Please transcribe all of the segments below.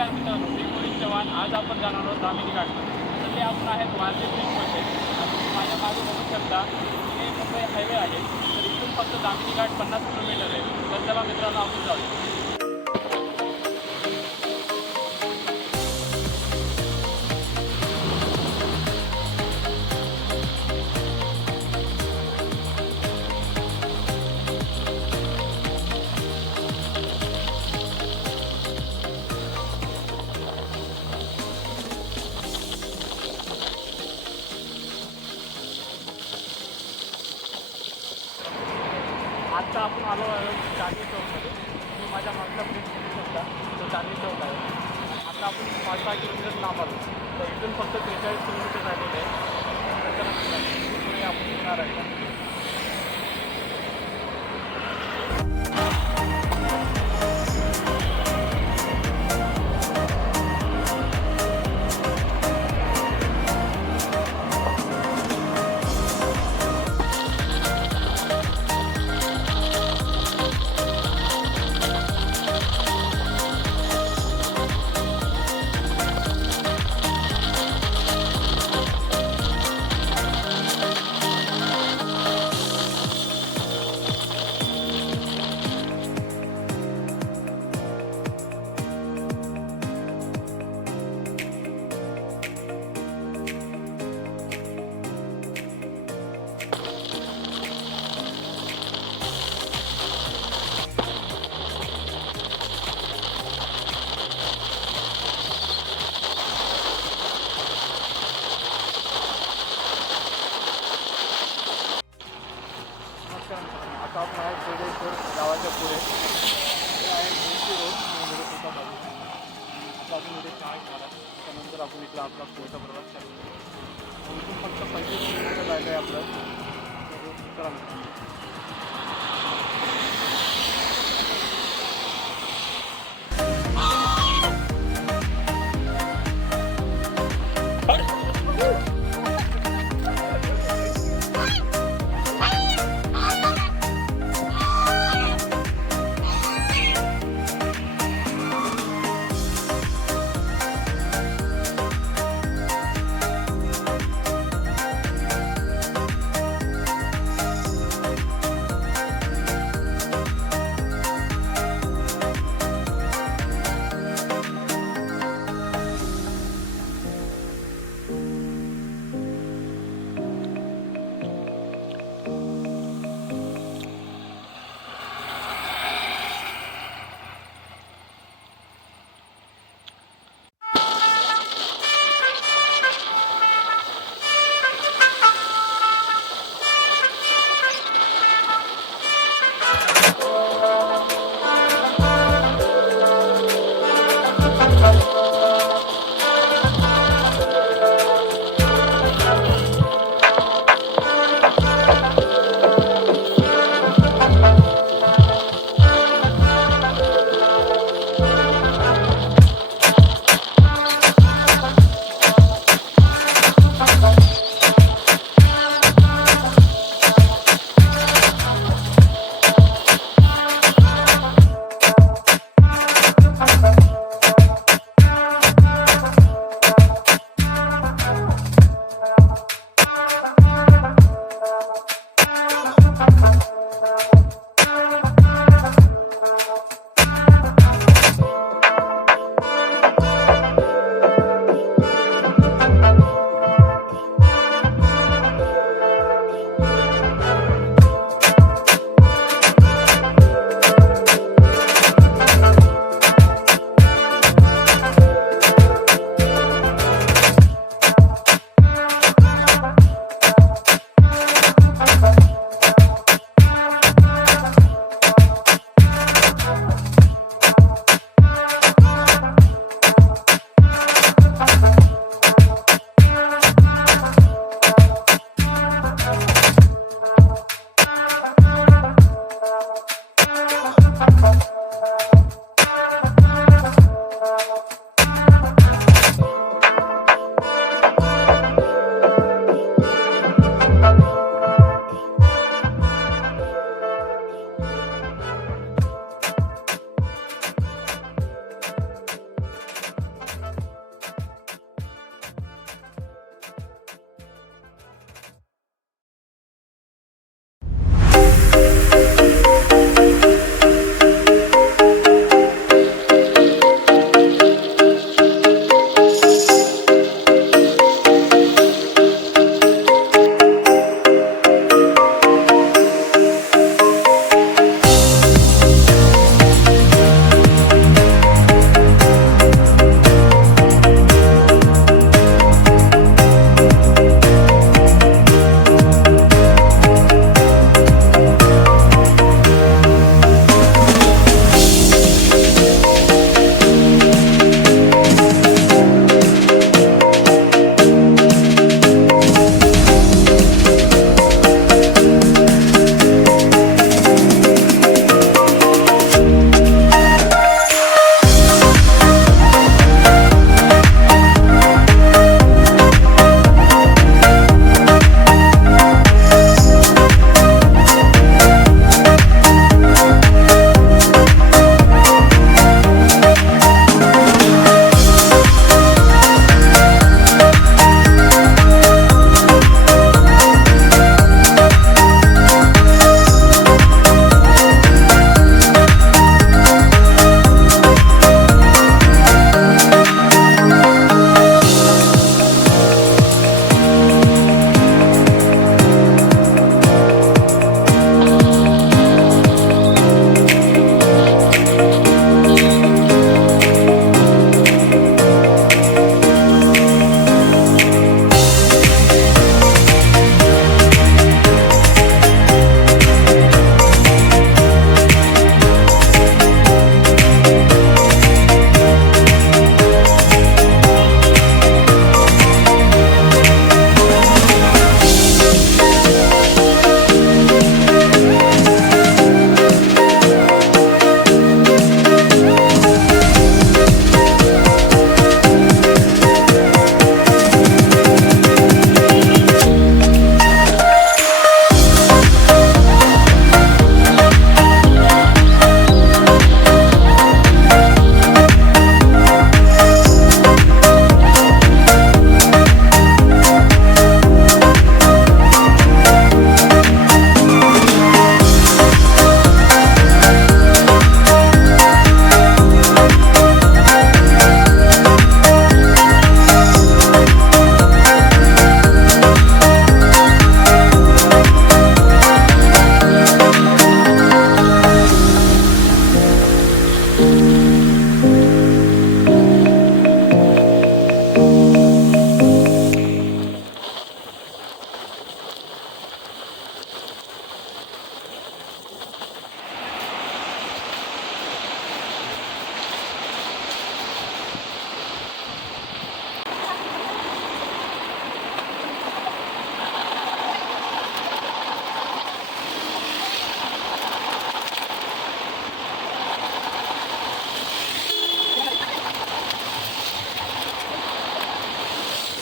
नमस्कार मित्रांनो, मी गोविंद चव्हाण. आज आपण जाणार आहोत ताम्हिणी घाटमध्ये. सध्या आपण आहेत वारजे ब्रिजमध्ये आणि तुम्ही माझ्या मागे बघू शकता हे मुंबई हायवे आहे. तर इथून फक्त ताम्हिणी घाट 50 किलोमीटर आहे. तर चला मित्रांनो, आपण जाऊया. आत्ता आपण आलो आहे चांदणी चौकमध्ये. तुम्ही माझ्या मागचा ब्रिज बघू शकता, तो चांदणी चौक आहे. आता आपण 5-6 किलोमीटर लांब आलो. तर इथून फक्त 43 किलोमीटर झालेले आहे. त्याच्यानंतर पुढे आपण येणार आहे. आता आपण आहे पेडेश्वर गावाच्या पुढे. हे आहे मोठी रोड एका बाजूला. आता आपण इथे चहा घेणार आहे. त्यानंतर आपण इथला आपला पुढचा प्रवास करतो. इथून फक्त 25 किलोमीटर जायचं आहे आपलं. चला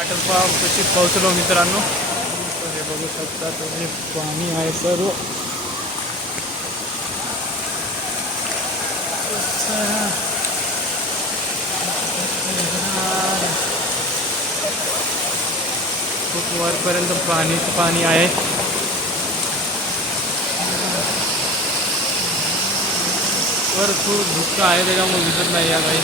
वॉटरफॉल कशी पोहोचलो मित्रांनो. तर हे बघू शकता तुम्ही पाणी आहे सर्व. खूप वरपर्यंत पाणी आहे. वर खूप धुकं आहे त्याच्यामुळे दिसत नाही या काही.